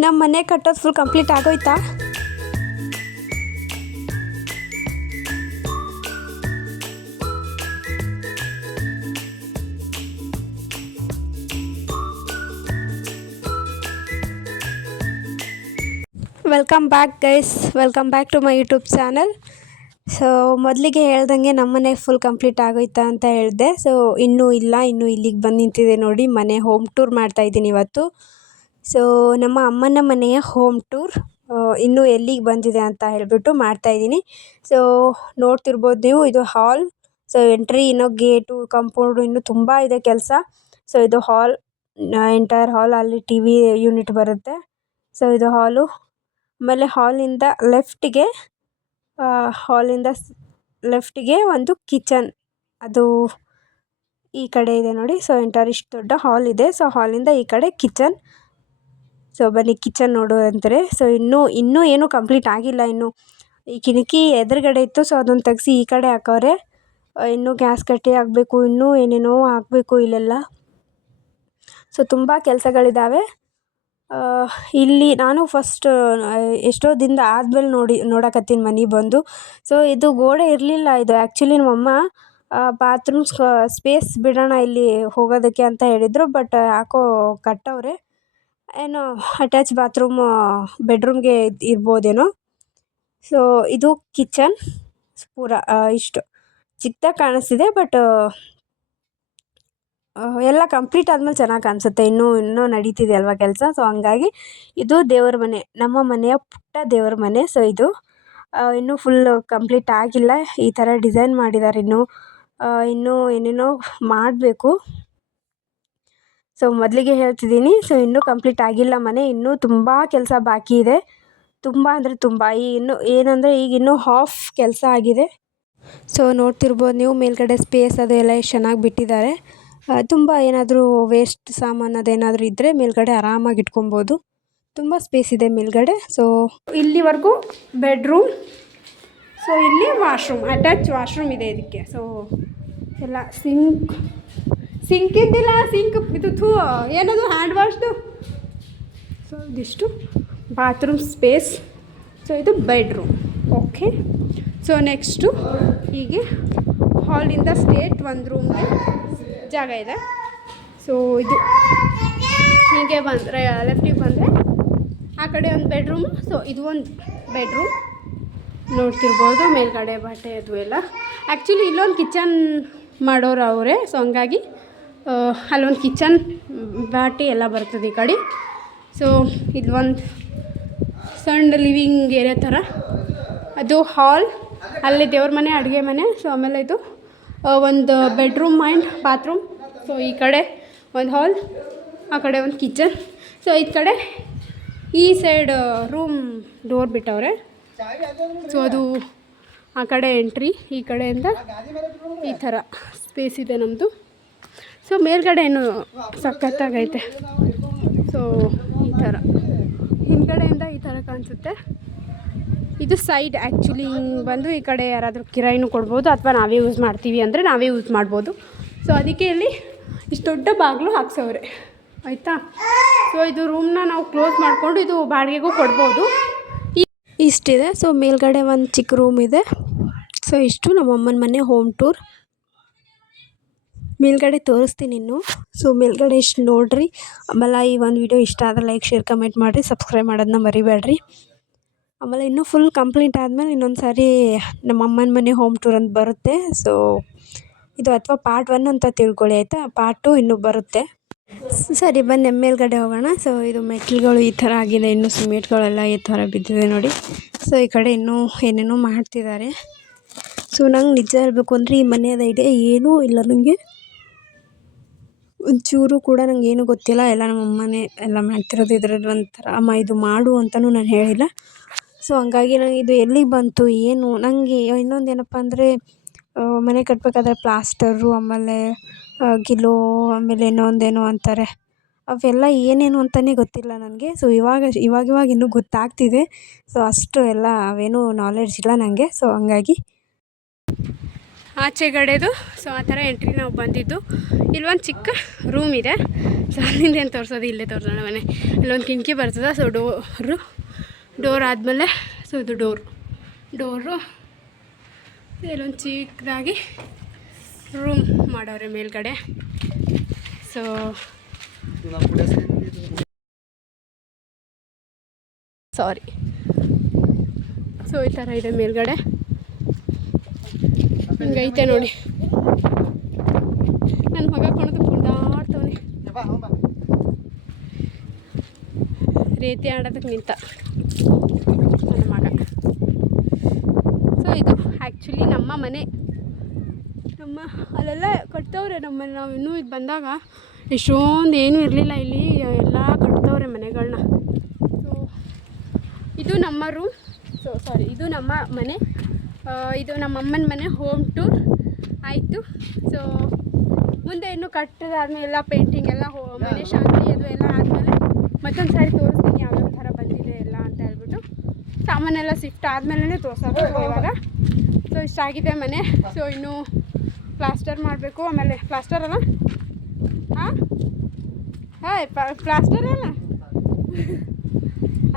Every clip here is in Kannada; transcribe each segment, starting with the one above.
ನಮ್ಮ ಮನೆ ಕಟ್ಟೋದು ಫುಲ್ ಕಂಪ್ಲೀಟ್ ಆಗೋಯ್ತಾ? Welcome back guys, welcome back to my YouTube channel. So ಮೊದಲಿಗೆ ಹೇಳ್ದಂಗೆ ನಮ್ಮ ಮನೆ ಫುಲ್ ಕಂಪ್ಲೀಟ್ ಆಗೋಯ್ತಾ ಅಂತ ಹೇಳಿದೆ. ಸೊ ಇನ್ನೂ ಇಲ್ಲ, ಇನ್ನೂ ಇಲ್ಲಿಗೆ ಬಂದು ನಿಂತಿದೆ ನೋಡಿ. ಮನೆ ಹೋಮ್ ಟೂರ್ ಮಾಡ್ತಾಯಿದ್ದೀನಿ ಇವತ್ತು. ಸೊ ನಮ್ಮ ಅಮ್ಮನ ಮನೆಯ ಹೋಮ್ ಟೂರ್ ಇನ್ನೂ ಎಲ್ಲಿಗೆ ಬಂದಿದೆ ಅಂತ ಹೇಳಿಬಿಟ್ಟು ಮಾಡ್ತಾಯಿದ್ದೀನಿ. ಸೊ ನೋಡ್ತಿರ್ಬೋದು ನೀವು, ಇದು ಹಾಲ್. ಸೊ ಎಂಟ್ರಿ, ಇನ್ನೂ ಗೇಟು, ಕಾಂಪೌಂಡು ಇನ್ನೂ ತುಂಬ ಇದೆ ಕೆಲಸ. ಸೊ ಇದು ಹಾಲ್, ಎಂಟೈರ್ ಹಾಲ್. ಅಲ್ಲಿ ಟಿ ವಿ ಯೂನಿಟ್ ಬರುತ್ತೆ. ಸೊ ಇದು ಹಾಲು. ಆಮೇಲೆ ಹಾಲಿಂದ ಲೆಫ್ಟಿಗೆ ಒಂದು ಕಿಚನ್, ಅದು ಈ ಕಡೆ ಇದೆ ನೋಡಿ. ಸೊ ಎಂಟೈರ್ ಇಷ್ಟು ದೊಡ್ಡ ಹಾಲ್ ಇದೆ. ಸೊ ಹಾಲಿಂದ ಈ ಕಡೆ ಕಿಚನ್. ಸೊ ಬನ್ನಿ ಕಿಚನ್ ನೋಡುವಂತಾರೆ. ಸೊ ಇನ್ನೂ ಏನೂ ಕಂಪ್ಲೀಟ್ ಆಗಿಲ್ಲ. ಇನ್ನು ಈ ಕಿಟಕಿ ಎದುರುಗಡೆ ಇತ್ತು, ಸೊ ಅದನ್ನು ತೆಗೆಸಿ ಈ ಕಡೆ ಹಾಕವ್ರೆ. ಇನ್ನೂ ಗ್ಯಾಸ್ ಕಟ್ಟಿ ಆಗಬೇಕು, ಇನ್ನೂ ಏನೇನೋ ಆಗಬೇಕು ಇಲ್ಲೆಲ್ಲ. ಸೊ ತುಂಬ ಕೆಲಸಗಳಿದ್ದಾವೆ. ಇಲ್ಲಿ ನಾನು ಫಸ್ಟ್ ಎಷ್ಟೋ ದಿನದ ಆದಮೇಲೆ ನೋಡಕತ್ತೀನಿ ಮನೆ ಬಂದು. ಸೊ ಇದು ಗೋಡೆ ಇರಲಿಲ್ಲ. ಇದು ಆ್ಯಕ್ಚುಲಿ ನಮ್ಮಮ್ಮ ಬಾತ್ರೂಮ್ ಸ್ಪೇಸ್ ಬಿಡೋಣ ಇಲ್ಲಿ ಹೋಗೋದಕ್ಕೆ ಅಂತ ಹೇಳಿದರು. ಬಟ್ ಯಾಕೋ ಕಟ್ಟವ್ರೆ. ಏನೋ ಅಟ್ಯಾಚ್ ಬಾತ್ರೂಮ್ ಬೆಡ್ರೂಮ್ಗೆ ಇರ್ಬೋದೇನೋ. ಸೊ ಇದು ಕಿಚನ್ ಪೂರ ಇಷ್ಟು ಚಿಕ್ಕದಾಗಿ ಕಾಣಿಸ್ತಿದೆ. ಬಟ್ ಎಲ್ಲ ಕಂಪ್ಲೀಟ್ ಆದಮೇಲೆ ಚೆನ್ನಾಗಿ ಕಾಣಿಸುತ್ತೆ. ಇನ್ನೂ ನಡೀತಿದೆ ಅಲ್ವಾ ಕೆಲಸ. ಸೊ ಹಂಗಾಗಿ ಇದು ದೇವ್ರ ಮನೆ, ನಮ್ಮ ಮನೆಯ ಪುಟ್ಟ ದೇವ್ರ ಮನೆ. ಸೊ ಇದು ಇನ್ನೂ ಫುಲ್ ಕಂಪ್ಲೀಟ್ ಆಗಿಲ್ಲ. ಈ ಥರ ಡಿಸೈನ್ ಮಾಡಿದ್ದಾರೆ. ಇನ್ನೂ ಏನೇನೋ ಮಾಡಬೇಕು. ಸೊ ಮೊದಲಿಗೆ ಹೇಳ್ತಿದ್ದೀನಿ, ಸೊ ಇನ್ನೂ ಕಂಪ್ಲೀಟ್ ಆಗಿಲ್ಲ ಮನೆ. ಇನ್ನೂ ತುಂಬ ಕೆಲಸ ಬಾಕಿ ಇದೆ. ತುಂಬ ಅಂದರೆ ತುಂಬ. ಈಗ ಇನ್ನೂ ಹಾಫ್ ಕೆಲಸ ಆಗಿದೆ. ಸೊ ನೋಡ್ತಿರ್ಬೋದು ನೀವು, ಮೇಲ್ಗಡೆ ಸ್ಪೇಸ್ ಅದು ಎಲ್ಲ ಎಷ್ಟು ಚೆನ್ನಾಗಿ ಬಿಟ್ಟಿದ್ದಾರೆ. ತುಂಬ ಏನಾದರೂ ವೇಸ್ಟ್ ಸಾಮಾನು ಅದೇನಾದರೂ ಇದ್ದರೆ ಮೇಲ್ಗಡೆ ಆರಾಮಾಗಿ ಇಟ್ಕೊಬೋದು. ತುಂಬ ಸ್ಪೇಸ್ ಇದೆ ಮೇಲ್ಗಡೆ. ಸೊ ಇಲ್ಲಿವರೆಗೂ ಬೆಡ್ರೂಮ್. ಸೊ ಇಲ್ಲಿ ವಾಶ್ರೂಮ್, ಅಟ್ಯಾಚ್ ವಾಶ್ರೂಮ್ ಇದೆ ಇದಕ್ಕೆ. ಸೊ ಎಲ್ಲ ಸಿಂಕ್ ಇದ್ದಿಲ್ಲ. ಸಿಂಕ್ ಇದು ಏನದು ಹ್ಯಾಂಡ್ ವಾಶ್ದು. ಸೊ ಇದಿಷ್ಟು ಬಾತ್ರೂಮ್ ಸ್ಪೇಸ್. ಸೊ ಇದು ಬೆಡ್ರೂಮ್. ಓಕೆ. ಸೊ ನೆಕ್ಸ್ಟು ಹೀಗೆ ಹಾಲಿಂದ ಸ್ಟೇಟ್ ಒಂದು ರೂಮ್ಗೆ ಜಾಗ ಇದೆ. ಸೊ ಇದು ಹೀಗೆ ಬಂದರೆ ಲೆಫ್ಟಿಗೆ ಬಂದರೆ ಆ ಕಡೆ ಒಂದು ಬೆಡ್ರೂಮು. ಸೊ ಇದು ಒಂದು ಬೆಡ್ರೂಮ್ ನೋಡ್ತಿರ್ಬೋದು. ಮೇಲ್ಗಡೆ ಬಟ್ಟೆ ಅದು ಎಲ್ಲ. ಆ್ಯಕ್ಚುಲಿ ಇಲ್ಲೊಂದು ಕಿಚನ್ ಮಾಡೋರು ಅವರೇ. ಸೊ ಹಂಗಾಗಿ ಅಲ್ಲೊಂದು ಕಿಚನ್ ಬಾಟಿ ಎಲ್ಲ ಬರ್ತದೆ ಈ ಕಡೆ. ಸೊ ಇದು ಒಂದು ಸಣ್ಣ ಲಿವಿಂಗ್ ಏರಿಯಾ ಥರ. ಅದು ಹಾಲ್, ಅಲ್ಲಿ ದೇವ್ರ ಮನೆ, ಅಡುಗೆ ಮನೆ. ಸೊ ಆಮೇಲೆ ಇದು ಒಂದು ಬೆಡ್ರೂಮ್ ಆ್ಯಂಡ್ ಬಾತ್ರೂಮ್. ಸೊ ಈ ಕಡೆ ಒಂದು ಹಾಲ್, ಆ ಕಡೆ ಒಂದು ಕಿಚನ್. ಸೊ ಈ ಕಡೆ ಈ ಸೈಡ್ ರೂಮ್ ಡೋರ್ ಬಿಟ್ಟವ್ರೆ. ಸೊ ಅದು ಆ ಕಡೆ ಎಂಟ್ರಿ, ಈ ಕಡೆಯಿಂದ ಈ ಥರ ಸ್ಪೇಸ್ ಇದೆ ನಮ್ಮದು. ಸೊ ಮೇಲ್ಗಡೆ ಏನು ಸಖತ್ತಾಗೈತೆ. ಸೊ ಈ ಥರ ಹಿಂದ್ಗಡೆಯಿಂದ ಈ ಥರ ಕಾಣಿಸುತ್ತೆ. ಇದು ಸೈಡ್ ಆ್ಯಕ್ಚುಲಿ ಬಂದು ಈ ಕಡೆ ಯಾರಾದರೂ ಕಿರಾಯಿನೂ ಕೊಡ್ಬೋದು, ಅಥವಾ ನಾವೇ ಯೂಸ್ ಮಾಡ್ತೀವಿ ಅಂದರೆ ನಾವೇ ಯೂಸ್ ಮಾಡ್ಬೋದು. ಸೊ ಅದಕ್ಕೆ ಇಲ್ಲಿ ಇಷ್ಟು ದೊಡ್ಡ ಬಾಗಿಲು ಹಾಕ್ಸವ್ರೆ, ಆಯಿತಾ. ಸೊ ಇದು ರೂಮ್ನ ನಾವು ಕ್ಲೋಸ್ ಮಾಡಿಕೊಂಡು ಇದು ಬಾಡಿಗೆಗೂ ಕೊಡ್ಬೋದು. ಇಷ್ಟಿದೆ. ಸೊ ಮೇಲ್ಗಡೆ ಒಂದು ಚಿಕ್ಕ ರೂಮ್ ಇದೆ. ಸೊ ಇಷ್ಟು ನಮ್ಮ ಅಮ್ಮನ ಮನೆ ಹೋಮ್ ಟೂರ್. ಮೇಲ್ಗಡೆ ತೋರಿಸ್ತೀನಿ ಇನ್ನು. ಸೊ ಮೇಲ್ಗಡೆ ಇಷ್ಟು ನೋಡಿರಿ. ಆಮೇಲೆ ಈ ಒಂದು ವಿಡಿಯೋ ಇಷ್ಟ ಆದರೆ ಲೈಕ್, ಶೇರ್, ಕಮೆಂಟ್ ಮಾಡಿರಿ. ಸಬ್ಸ್ಕ್ರೈಬ್ ಮಾಡೋದನ್ನ ಮರಿಬೇಡ್ರಿ. ಆಮೇಲೆ ಇನ್ನೂ ಫುಲ್ ಕಂಪ್ಲೀಟ್ ಆದಮೇಲೆ ಇನ್ನೊಂದು ಸಾರಿ ನಮ್ಮ ಅಮ್ಮನ ಮನೆ ಹೋಮ್ ಟೂರ್ ಅಂತ ಬರುತ್ತೆ. ಸೊ ಇದು ಅಥವಾ ಪಾರ್ಟ್ 1 ಅಂತ ತಿಳ್ಕೊಳ್ಳಿ, ಆಯಿತಾ. ಪಾರ್ಟ್ 2 ಇನ್ನೂ ಬರುತ್ತೆ. ಸರಿ ಬನ್ನಿ ಮೇಲ್ಗಡೆ ಹೋಗೋಣ. ಸೊ ಇದು ಮೆಟ್ಲುಗಳು ಈ ಥರ ಆಗಿದೆ. ಇನ್ನೂ ಸಿಮೆಂಟ್ಗಳೆಲ್ಲ ಈ ಥರ ಬಿದ್ದಿದೆ ನೋಡಿ. ಸೊ ಈ ಕಡೆ ಇನ್ನೂ ಏನೇನೋ ಮಾಡ್ತಿದ್ದಾರೆ. ಸೊ ನಂಗೆ ನಿಜ ಹೇಳಬೇಕು ಅಂದರೆ ಈ ಮನೆಯದ ಐಡಿಯಾ ಏನೂ ಇಲ್ಲ ನನಗೆ. ಒಂಚೂರು ಕೂಡ ನಂಗೆ ಏನೂ ಗೊತ್ತಿಲ್ಲ. ಎಲ್ಲ ನಮ್ಮ ಅಮ್ಮನೇ ಎಲ್ಲ ಮಾಡ್ತಿರೋದು. ಇದರಲ್ಲಿ ಒಂಥರ ಅಮ್ಮ ಇದು ಮಾಡು ಅಂತಲೂ ನಾನು ಹೇಳಿಲ್ಲ. ಸೊ ಹಂಗಾಗಿ ನನಗೆ ಇದು ಎಲ್ಲಿಗೆ ಬಂತು ಏನು, ನನಗೆ ಇನ್ನೊಂದು ಏನಪ್ಪ ಅಂದರೆ ಮನೆ ಕಟ್ಟಬೇಕಾದ್ರೆ ಪ್ಲಾಸ್ಟರು, ಆಮೇಲೆ ಗಿಲೋ, ಆಮೇಲೆ ಇನ್ನೊಂದೇನೋ ಅಂತಾರೆ, ಅವೆಲ್ಲ ಏನೇನು ಅಂತಲೇ ಗೊತ್ತಿಲ್ಲ ನನಗೆ. ಸೊ ಇವಾಗ ಇನ್ನೂ ಗೊತ್ತಾಗ್ತಿದೆ. ಸೊ ಅಷ್ಟು ಎಲ್ಲ ಅವೇನೂ ನಾಲೆಡ್ಜ್ ಇಲ್ಲ ನನಗೆ. ಸೊ ಹಂಗಾಗಿ ಆಚೆಗಡೆದು. ಸೊ ಆ ಥರ ಎಂಟ್ರಿ ನಾವು ಬಂದಿದ್ದು. ಇಲ್ಲೊಂದು ಚಿಕ್ಕ ರೂಮ್ ಇದೆ. ಸೊ ಅಲ್ಲಿಂದ ಏನು ತೋರಿಸೋದು, ಇಲ್ಲೇ ತೋರಿಸೋಣ ಮನೆ. ಇಲ್ಲೊಂದು ಕಿಟಕಿ ಬರ್ತದೆ. ಸೊ ಡೋರ್ ಆದಮೇಲೆ ಸೊ ಇದು ಡೋರು ಇಲ್ಲೊಂದು ಚಿಕ್ಕದಾಗಿ ರೂಮ್ ಮಾಡವ್ರೆ ಮೇಲ್ಗಡೆ. So sorry. ಸೊ ಈ ಥರ ಇದೆ ಮೇಲ್ಗಡೆ, ಹಿಂಗೈತೆ ನೋಡಿ. ನನ್ನ ಮಗ ಕೊಣದು ಕುಂದಾಡ್ತವನೆ, ರೀತಿ ಆಡೋದಕ್ಕೆ ನಿಂತ ನನ್ನ ಮಗ. ಸೊ ಇದು ಆ್ಯಕ್ಚುಲಿ ನಮ್ಮ ಮನೆ. ಅಲ್ಲೆಲ್ಲ ಕಟ್ತವ್ರೆ ನಮ್ಮಲ್ಲಿ. ನಾವು ಇನ್ನೂ ಇದು ಬಂದಾಗ ಎಷ್ಟೊಂದು ಏನೂ ಇರಲಿಲ್ಲ ಇಲ್ಲಿ, ಎಲ್ಲ ಕಟ್ತವ್ರೆ ಮನೆಗಳನ್ನ. ಸೊ ಇದು ನಮ್ಮ ರೂಮ್. ಇದು ನಮ್ಮ ಮನೆ. ಇದು ನಮ್ಮ ಅಮ್ಮನ ಮನೆ. ಹೋಮ್ ಟೂರ್ ಆಯಿತು. ಸೊ ಮುಂದೆ ಇನ್ನೂ ಕಟ್ಟಿದಾದ್ಮೇಲೆ ಎಲ್ಲ ಪೇಂಟಿಂಗ್ ಎಲ್ಲ ಮನೆ ಶಾಂತಿ ಅದು ಎಲ್ಲ ಆದಮೇಲೆ ಮತ್ತೊಂದು ಸಾರಿ ತೋರಿಸ್ತೀನಿ ಯಾವ್ಯಾವ ಥರ ಬಂದಿದೆ ಎಲ್ಲ ಅಂತ ಹೇಳ್ಬಿಟ್ಟು. ಸಾಮಾನೆಲ್ಲ ಶಿಫ್ಟ್ ಆದಮೇಲೆ ತೋರಿಸೋದು ಇವಾಗ. ಸೊ ಇಷ್ಟಾಗಿದೆ ಮನೆ. ಸೊ ಇನ್ನೂ ಪ್ಲಾಸ್ಟರ್ ಮಾಡಬೇಕು. ಆಮೇಲೆ ಪ್ಲಾಸ್ಟರ್ ಅಲ್ಲ, ಹಾಂ ಪ್ಲಾಸ್ಟರ್ ಅಲ್ಲ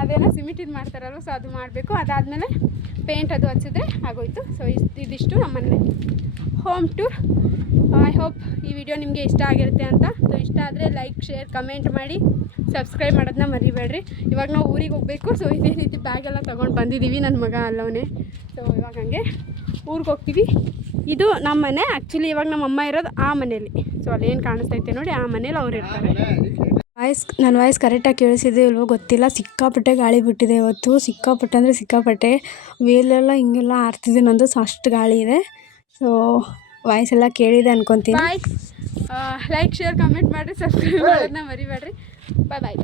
ಅದೇನೋ ಸಿಮೆಂಟಿದ್ದು ಮಾಡ್ತಾರಲ್ವ. ಸೊ ಅದು ಮಾಡಬೇಕು. ಅದಾದಮೇಲೆ ಪೇಂಟ್ ಅದು ಹಚ್ಚಿದ್ರೆ ಆಗೋಯ್ತು. ಸೊ ಇದಿಷ್ಟು ನಮ್ಮನೆ ಹೋಮ್ ಟೂರ್. ಐ ಹೋಪ್ ಈ ವಿಡಿಯೋ ನಿಮಗೆ ಇಷ್ಟ ಆಗಿರುತ್ತೆ ಅಂತ. ಸೊ ಇಷ್ಟ ಆದರೆ ಲೈಕ್, ಶೇರ್, ಕಮೆಂಟ್ ಮಾಡಿ, ಸಬ್ಸ್ಕ್ರೈಬ್ ಮಾಡೋದನ್ನ ಮರಿಬೇಡ್ರಿ. ಇವಾಗ ನಾವು ಊರಿಗೆ ಹೋಗಬೇಕು. ಸೊ ಇದೇ ರೀತಿ ಬ್ಯಾಗೆಲ್ಲ ತೊಗೊಂಡು ಬಂದಿದ್ದೀವಿ. ನನ್ನ ಮಗ ಅಲ್ಲವನೇ. ಸೊ ಇವಾಗ ಹಂಗೆ ಊರಿಗೆ ಹೋಗ್ತೀವಿ. ಇದು ನಮ್ಮ ಮನೆ. ಆ್ಯಕ್ಚುಲಿ ಇವಾಗ ನಮ್ಮ ಅಮ್ಮ ಇರೋದು ಆ ಮನೇಲಿ. ಸೊ ಅಲ್ಲಿ ಏನು ಕಾಣಿಸ್ತೈತೆ ನೋಡಿ, ಆ ಮನೇಲಿ ಅವ್ರು ಇರ್ತಾರೆ. ನನ್ನ ವಾಯ್ಸ್ ಕರೆಕ್ಟಾಗಿ ಕೇಳಿಸಿದೆ ಇಲ್ವೋ ಗೊತ್ತಿಲ್ಲ. ಸಿಕ್ಕಾಪಟ್ಟೆ ಗಾಳಿ ಬಿಟ್ಟಿದೆ ಇವತ್ತು. ಸಿಕ್ಕಾಪಟ್ಟೆ ಅಂದರೆ ಸಿಕ್ಕಾಪಟ್ಟೆ. ವೇಲೆಲ್ಲ ಹಿಂಗೆಲ್ಲ ಆರ್ತಿದೆ ನಂದು. ಸೊ ಅಷ್ಟು ಗಾಳಿ ಇದೆ. ಸೊ ವಾಯ್ಸ್ ಎಲ್ಲ ಕೇಳಿದೆ ಅನ್ಕೊತೀನಿ. ಲೈಕ್, ಶೇರ್, ಕಮೆಂಟ್ ಮಾಡಿರಿ, ಸಬ್ಸ್ಕ್ರೈಬ್ ಮಾಡೋದನ್ನ ಮರಿಬೇಡ್ರಿ. ಬಾಯ್.